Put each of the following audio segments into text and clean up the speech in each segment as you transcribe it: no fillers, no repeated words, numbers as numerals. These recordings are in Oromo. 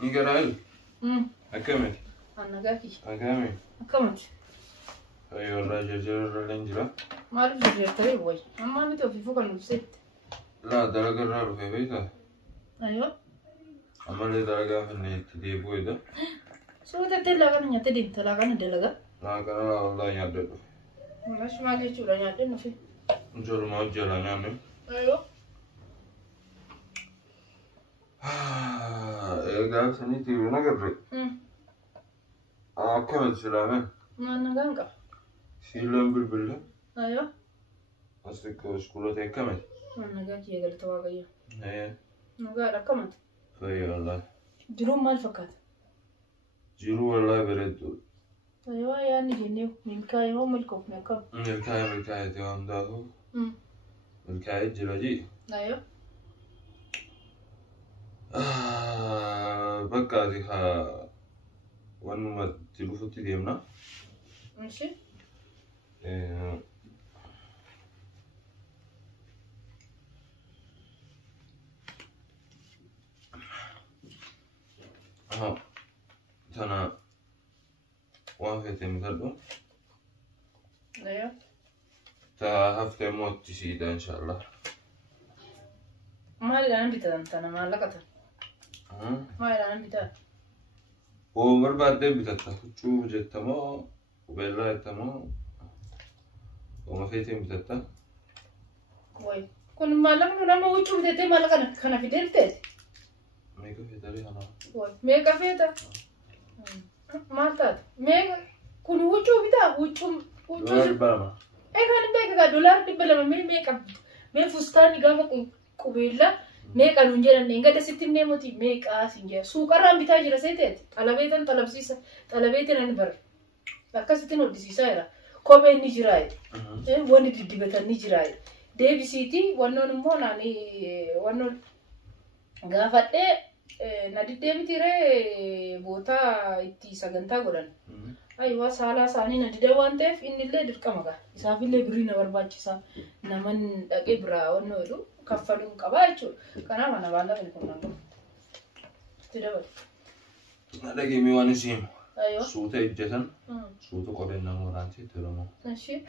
Miguel. Akame. Anagaki. Akame. Akamat. Ayo raja lenjira. Malu jere boy. Amma mi to fifu kan set. La daraga raru febeta. Ayo. Amale daraga fene tidi boyda. So ta tela kan nyate din tela kan delaga. La kana Allah nyaddo. Wala shmali chula nyate no fi. Njoro ma jala nyame. Ayo. Ega sani tivi na garre. Akame silame. Managanga. Silam bilbilla. Ayo. Asik skula te kame. Managaki egal tawagaya. Naga akamat. Fayo Allah. Jiru mal fakat. Jiru wallahi beredu. Ayo yani jenne milkay ho milkof nakam. Milkay te amdahu. Milkay jiraji. Ayo. بقى ذيها وانما تلوفتي ديمنا ماشي تنا وافيتي مثلو ايوه هفتي موت تسيدا ان شاء الله ما لي انا بتاع انا ما لقيتها ما لي انا بتاع ومر بعد بتاعتها شو جتما وبلا تما وما فيتي بتاعتها وي كل ما لما وجهه بتاعتي ما لقينا كنا في دلتي ميكا في داري انا وي ميكا فيتا ما تات ميكا كل وجهه بتاع وجهه برما ايه كان بيك $1 دبل ما ميكا مي فستاني قام قبيله ميكا نونجينا نينغا دسيتين نيموتي ميكا سينجا سوكرام بتاع جرا سيتت طلبيتن طلبسيسا طلبيتن انبر لكاستين ودسيسا كوبي نيجراي وني ديبتا نيجراي ديبي سيتي ونون موناني ونون غافته نادي ديمتيري بوتا ايتي سغنتا غدان ايوا سالا ساني نادي دوانتف ان اللي دركمغا اسافيله برينا برباچسا نمن دقيبرا ونودو كفلون قباچو كانا ما بالا بنكون تدبر هذا جيمي وانسيم ايوه صوته اجتن صوته قدنا مورانتي ترمو ماشي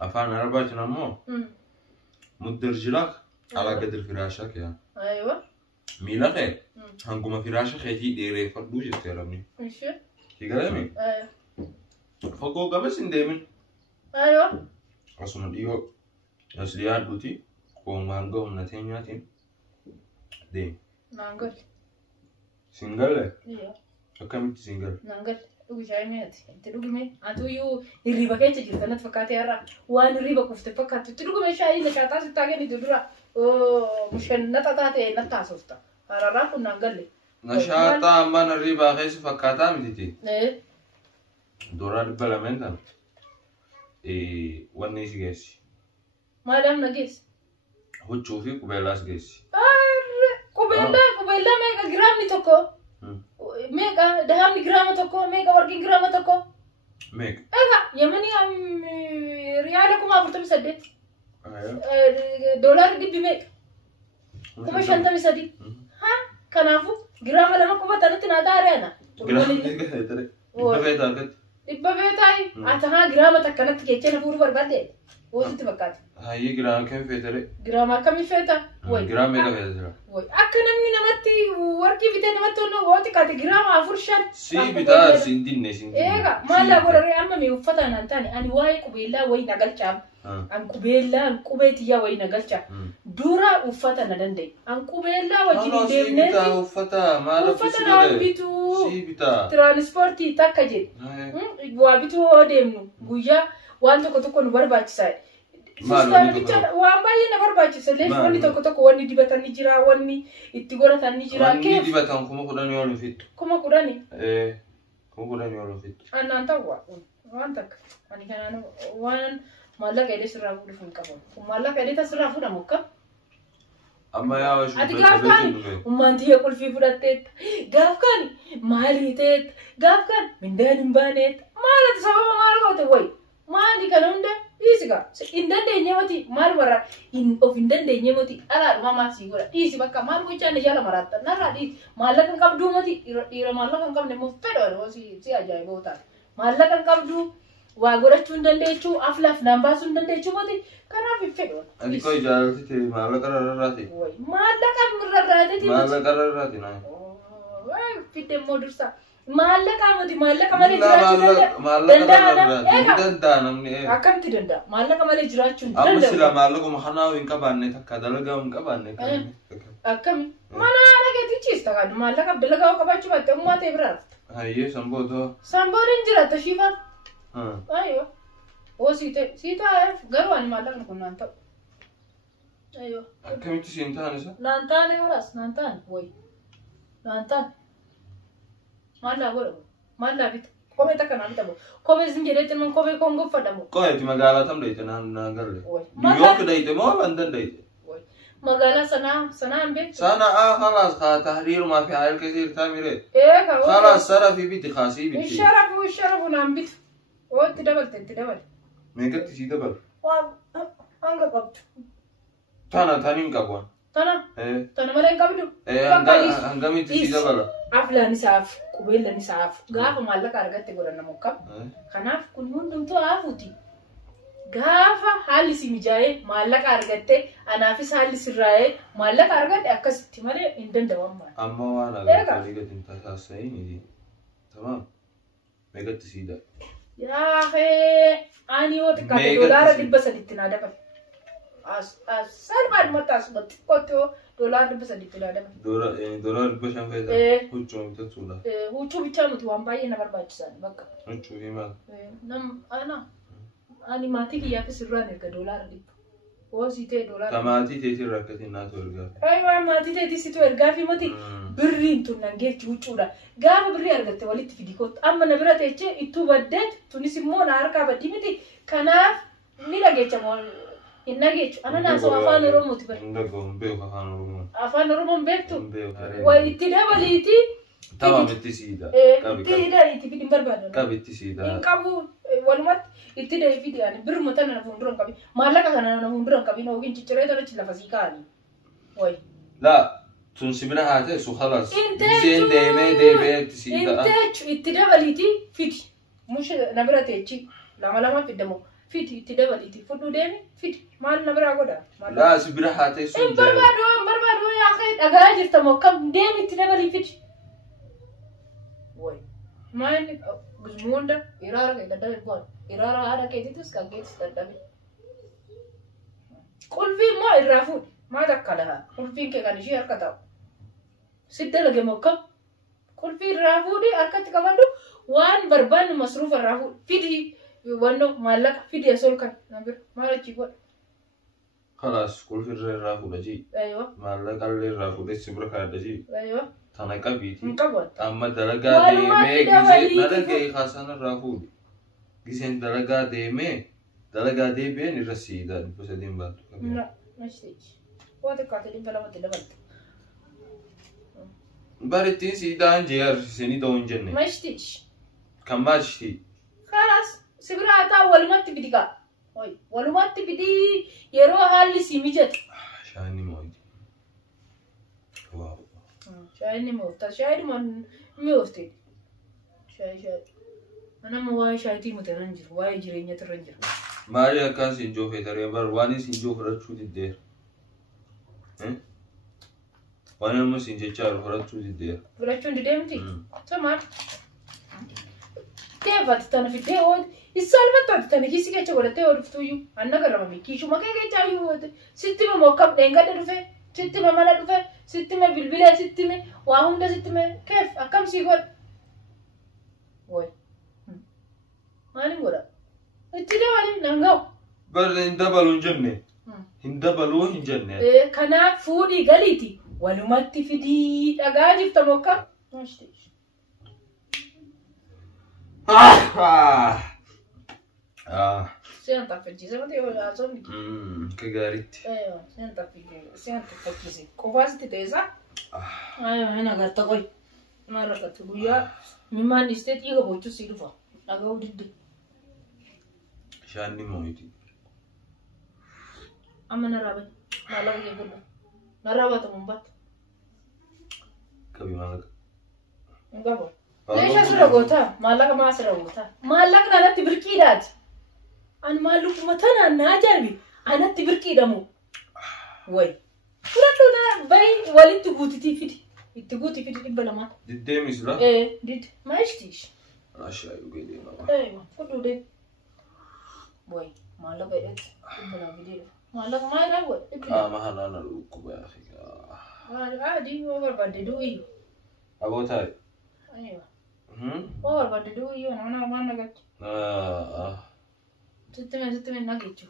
افان اربعه نمو مدرجلك على قدر فراشك يا ايوه ميلاقه هنقوم فراشك خيتي ديري فدوج ترمني ماشي تيغلامي ايوه فوقو قبس انديمن ايوه اصلا ديو اسليان دوتي ومانغو نتينياتين دي نانغل سينغل ايوه كم سينغل نانغل وجايمت تدوغمي انتو يو الريبا كايتي جرتنا تفكاتي يرا وان الريبا كفت فكات تدوغمي شاي نكاتا ستاغني دورا مش نتاتاتي نتاسوفتا هرارا كنانغل نشاطا من الريبا خيس فكاتا متيتي ايه دورا دبلمنتا ونيس جيسي ما دام نجيس هو تشوفي كوبيلاس جيسي كوبيلا ميغا جرامي توكو ميغا دهامي جراما توكو ميغا ورقين جراما توكو ميغا ايغا يمني ام ريالكم افرتم سدت $1 دي بميغا كما شانتا مسدي ها كنافو جراما لما كوبا تنتنا دارينا إببيتاي أتها جراما تكنت كيتشنا فور بربادة وزت بكات هاي جرام كم فيتره جراما كم فيتا وي جرام ميغا فيتره وي أكنا من نمتي وركي فيتا نمتي إنه وقت كات جراما أفرشان سي بتا سندين إيجا ما لا برا أما ميوفتا نانتاني أنا واي كوبيلا واي نقل شام أن كوبيلا كوبيتي يا واي نقل شام دورا وفتا ندندي أن كوبيلا وجيني ديمنتي وفتا ما لا وفتا نبيتو سي بتا ترانسبورتي تاكجي وابيتو هوديمنو بويا وانتو كتو كون برباچساي سيستم بيتشا وامباي نبرباچسا ليش وني توكو وني ديبتان نجرا وني اتغورتان نجرا كيف وني ديبتان كوما كوداني يولو فيت كوما كوداني كوما كوداني يولو فيت انا انتوا وانتك اني كان وان مالا كايدي سرافو دفن كابون ومالا كايدي تسرافو دموكا اما يا وش اتغافكاني ومانتي يقول في فراتت غافكاني مالي تيت غافكان من دان بانيت مالا تسبب مالو وي Maali kana hunda dhiisiga hin dandeenye moti maal warra of hin dandeenye moti alaadhuma maasii godha dhiisi bakka maal gochaa inni jala maratta narraa dhiisi maallaqa hin qabduu moti dhiira maallaqa hin qabne immoo fedha si ajaa'iboo taate maallaqa hin qabduu waa godhachuu hin dandeechuu aflaaf naan baasuu hin dandeechuu moti kanaaf hin fedhu. Ati koo jaalatti ta'e maallaqa rarraati. Maallaqa rarraati. Maallaqa rarraati naa. Fidde immoo dursa. Maallaqa moti maallaqa malee jiraachuu danda'a namni akkamitti danda'a maallaqa malee jiraachuu hin danda'u. Amma sila maallaquma kanaa hin qabaanne takka dalagaa hin qabaanne akkami mana dhaggeetichista kan maallaqa dalagaa qabaachuu baatte ummaa ta'e biraa hayyee sambootoo samboon jiraata shiifaa ayyo oo siita garuu ani maallaqa kun naan ta'u ayyo akkamitti siin ta'an isa naan taane horaas naan taane woy naan taane Malla godhamu. Malla bita. Kophee takka naa bitamu. Kophee isin jedhetti nama kophee koon goffadhamu. Qo'eeti magaalaa tam dhayite naan galle. Niiyoork dhayite moo London dhayite? Magaalaa sanaa hin beektu. Sanaa khalaas haa tahriirumaa fi haayil kasiir taamire. Kaawwa. Khalaas sarafii biti kaasii biti. Sharafu naan bitu. Oo itti dabale. Meeqatti sii dabalu? Hanga qabdu. Taniin qabuun. Tana malee hin qabdu. Hangamitti sii dabala? Aflaan isaaf qubeellan isaaf gaafa maallaqa argatte godhanna mokkam. Kanaaf kun hundumtuu haafuuti. Gaafa haalli si mijaa'ee maallaqa argatte anaafis haalli sirraa'ee maallaqa argatte akkasitti malee hin danda'amu. Amma waan agartee gatiin taasisayin tamam. Meeqatti sii dabala? Yaahee ani yoo xiqqaate doolaara 300 naa dabala. Salmaan mataa asumatti qottoo doolaara 300 naa dabala. Doolaara 500 fayyada. Huccuu bitatuudha. Huccuu bichaa nuti waan baay'ee na barbaachisan bakka. Huccuu fi maal? Ani maatii kiyyaafis irraan erga doolaara 100. Hoosii ta'e doolaara. Tamaatii teetiin rakkatiin naatu ergaa. Waan maatii teetisitu ergaa fi mati birriin tun nan geechi huccuudha. Gaafa birrii argatte walitti fidi kootu. Amma na bira teechee ittuu baddeet tunis immoo na harkaa baddii miti. Kanaaf ni dhageechamu. Hin dhageechu. Ana naasoo afaan Oromooti bari. Hin dhagahu beeku afaan Oromoo. Afaan Oromoon beektu. Itti dabaliiti. Taphamitti siida. Itti fidi hin barbaadu. Qabitti siida. Hin qabu walumatti. Itti dee fidi ani birma tana na fuuldura hin qabin maallaqa kana na fuuldura hin qabin oogin cicciree tolachi lafa sii kaa'anii. Wayi. Laa tun sibira haa ta'e su khalas. Giseen deemee itti siida. Inteechu itti dabaliiti fidi. Mushi na bira teechi lama fiddamoo fidi itti dabaliiti fudhu deemi fidi maal na biraa godha. Laa sibira haa ta'e sun deemi. Hin barbaadu yaa ka'e dhagaa jirta moo kam deemi itti dabalii fidi. Wayi. Maali guzmuunda iraara ka'e daddabe bu'an. Iraara haadha keetiitis kan keetis dadhabe. Qulfii immoo irraa fuudhi. Maal akka lahaa? Qulfiin kee kan ishee harka ta'u. Sidda lage mokkam. Qulfii irraa fuudhi harkatti qabadhu waan barbaannu masruufa irraa fuudhi. Fidi wannoo maallaqa fidi asol kan nabira maal achi godha. Kalaas qulfii irraa fuudha jii. Maallaqa illee irraa fuudhee sibira kaadha jii. Tana qabiiti. Hin qabu. Amma dalagaa deemee gisee dalagee haasana irraa fuudhi. Giseen dalagaa deebi'een irra siidaa dhibba sadiin baatu. Mashtichi. Waan xiqqaate dhibba lamatti dabalta. Barittiin siidaan jee arsisanii ta'uu hin jenne. Mashtichi. Kan maalshiti? Kanaas sibira haa ta'u walumatti fidi gaa. Walumatti fidi yeroo haalli si mijatu. Shaayini mo'iti. Waaw. Shaayini mo'ita. Shaayini mo'ofte. Shaayi. Nama waa'ee shaayitii muti irra hin jiru. Waa'ee jireenyatu irra hin jiru. Maali akkaan siin joofee taree bar waan siin joo fudhachuu diddeera. Waan amma siin jechaa fudhachuu diddeera. Fudhachuun didee miti? Maal? Teeffati tana fiddee ooti. Isaalmatti ooti tana kiisi kecha godhattee ooluftuuyyuu. Anna garramame kiishuma kee kechaa iyyuu ooti. Sittima mokkam dheengadde dhufe. Sittima mana dhufe. Sittima bilbilee sittime. Waa hunda sittime. Keef akkam sii godha. Woy. Maaliin godha? Itti dabali nan ga'u. Barre hin dabaluu hin jenne. Hin dabaluu hin jenne. Kanaaf fuudhii galiiti. Walumatti fidii dhagaa jirta mokka. Sean taffachise mati yoo haasofni. Ka gaariitti. Sean taffachise. Qofaasitti teessa. Hin agarta qoy. Maal rakkatu guyyaa mimaan dhiistee dhiiga bochuu sii dhufa. Dhaga'uu didde. Shaanni mo'iti. Amma narraba mallaqa kee fuudha. Narraba ta'uu hin baatu. Qabi maallaqa. Hin qabu. Meeshaa sirra gootaa maallaqa maa sirra gootaa. Maallaqni anatti birqiidhaati. Ani maallaquma tanaan na ajaa'ibi. Anatti birqiidhamu. Wayi. Fudhadhuudha bayi walitti guutitii fidi. Itti guutii fidi 200. Diddee misira? Did. Maashtiish. Ashaa dhugee deema. Fudhuudhee. Wayi maallaqa jedhetti 200 fidee. Maallaqa maa irraa godhe? Mahalaan dhukkuba yaa. Adii yoo barbaadde du'ii. Abootaa. Aywa. Oo barbaadde du'ii yoo nama waan nagachi. Sitti nagechu.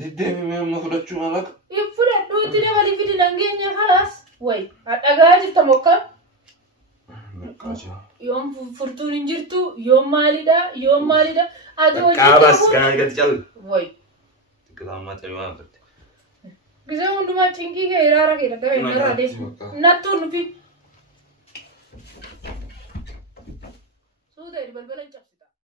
Diddee mimee amma fudhachuu maallaqa? Fudhadhu itti dabalii fidi nangeenya kalaas. Wayi dhagaa jirta mokka. Yoom furtuun hin jirtu yoom maalidha ati hojii qaabas kanaan gadi cal. Wayi. Xiqqaamaa ta'e waan fudhatte. Gisee hundumaa cinkii kee hiraara kee dhagaa hin irraa deemu. Nattuun nufi. Suuta balbala hin cabsu.